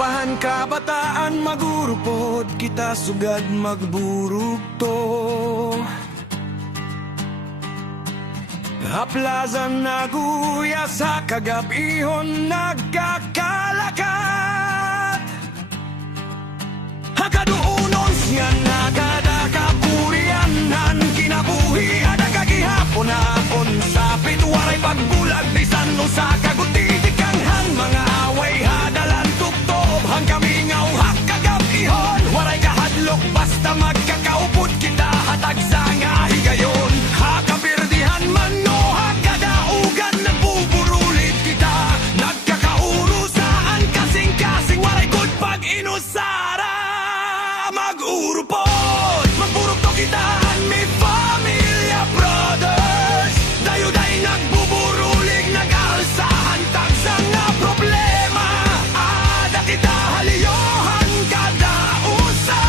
Pahan kabataan magurupod kita sugad magburugto. Haplazan naguya sa kagabihon nagkakalakat. Hakaduunon siya nakadakapurianan kinabuhi ada kagihapon-hapon sapit waray pagbulag bisan sa kagutitikang mga away hadalan hang kami ngawhak kagabihon waray kahadlok basta magkakaupod kita hatag sa nga higayon. Hakapirdihan man no hakadaugan nagbuburulit kita nagkakaurusaan kasing-kasing waray good pag inusara magurupod magburugto kita mi Familia Brothers dayo-day nagbuburulig nag-alsahan tag sa nga problema kita haliyohan kada usa.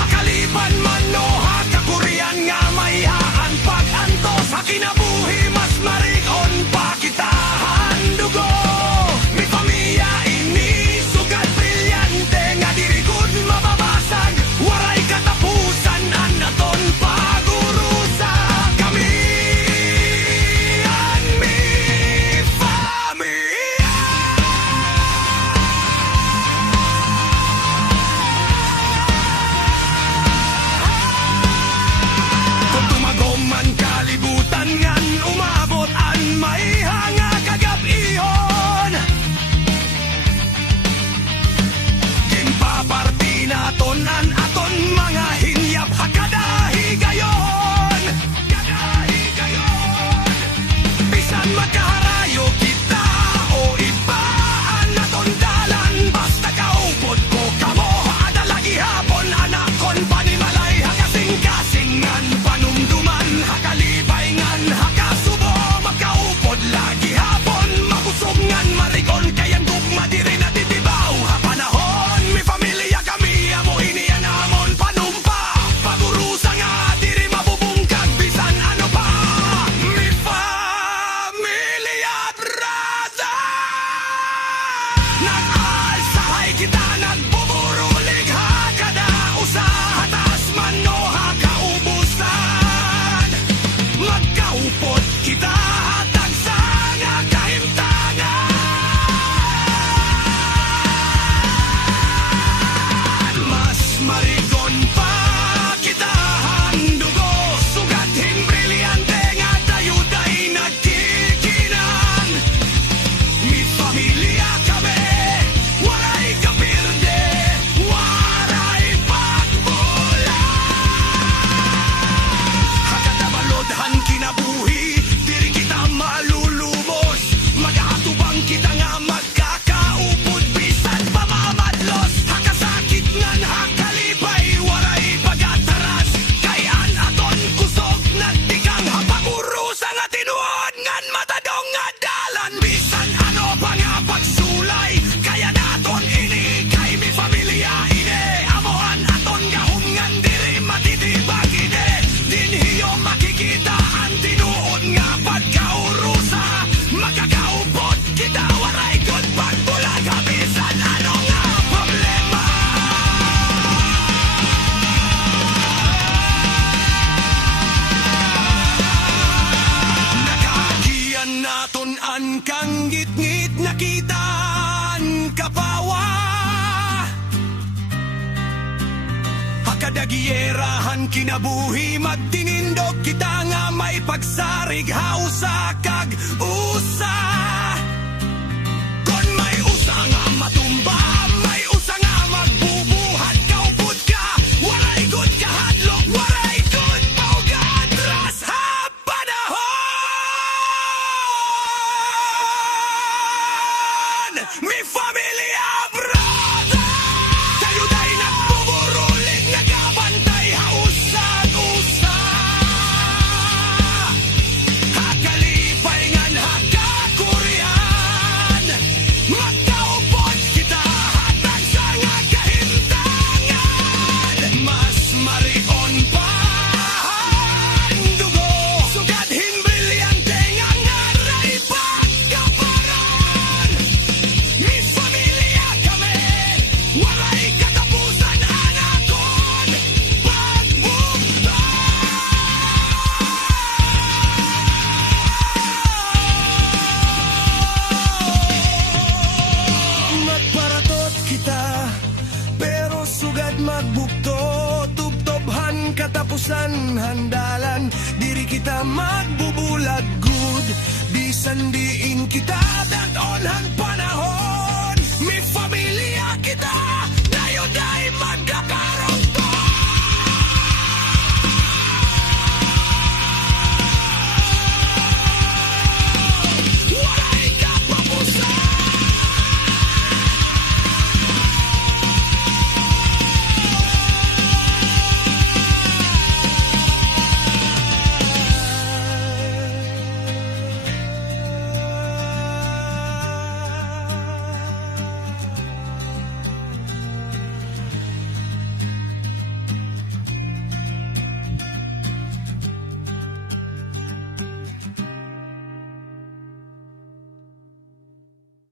Hakalipan man no hakakurian nga mayhaan pag-antos sa kinabuhi mas marigon pa kita handugo. Mi pamilya ini sugat brilyante nga dirigod mababasag waray katapusan anaton pagurusa kami. Aton mga hinyap hakadahigayon bisan magkaharayo kita o ibaan naton dalan basta kaupod ko kamo adalagi hapon anakon panimalay hakasing-kasingan panumduman hakalipay-ngan hakasubo magkaupod lagi hapon mabusog ngan marigon kayang gugma diri na titibaw hapanahon mi pamilya kami amo ini anamon panumpa pagurusa nga diri mabubungkag bisan ano pa mi Familia Brothers nag-alsahay kita nagbuburulig hakada usa hatas man no hakaubusan magkaupod kita hatag sa nga kahimtangan mas marigon pa kita handugo sugat himbrilyante nga dayo-day nagkikinan mi pamilya kami waray kapirde waray pagbulag hakatabalodhan kinabuhi diri kita malulumos mag-aatubang kita nga magkakaupod bisan pamamadlos hakasakit ngan hakalipay waray pagataras kayan aton kusog nagtikang hapagurusa nga tinuod ngan matadong nga dalan bisan ano pa nga pagsulay kaya naton ini kay mi pamilya ini amohan aton gahom ngan diri matitibag ini dinhiyo makikita ang tinuod nga pagkaurusa magkakaupod kita waray good pagbulag bisan ano nga problema. Nakagiyan naton ang kang ngit-ngit nakitaan kapawa hakadagiyerahan kinabuhi magtinindog kita nga may pagsarig hausa kag usa kon may usa nga matumba may usa nga magbubuhat kaupod ka waray good kahadlok waray good paugatras ha panahon mi familia brother. Tayo day nagbuburulig, nagabantay hausat-usa. Hakalipay ngan hakakurihan, magkaupod kita hatag sa nga kahimtangan. Mas marion pa ang dugo, sugat himbrilyante nga ngaray pagkaparan. Mi familia kami, waray katapusan anakon pagbukta. Magparatot kita, pero sugad magbukto. Tubtobhan katapusan handalan, diri kita magbubulag good. Bisan diin kita daton hagpa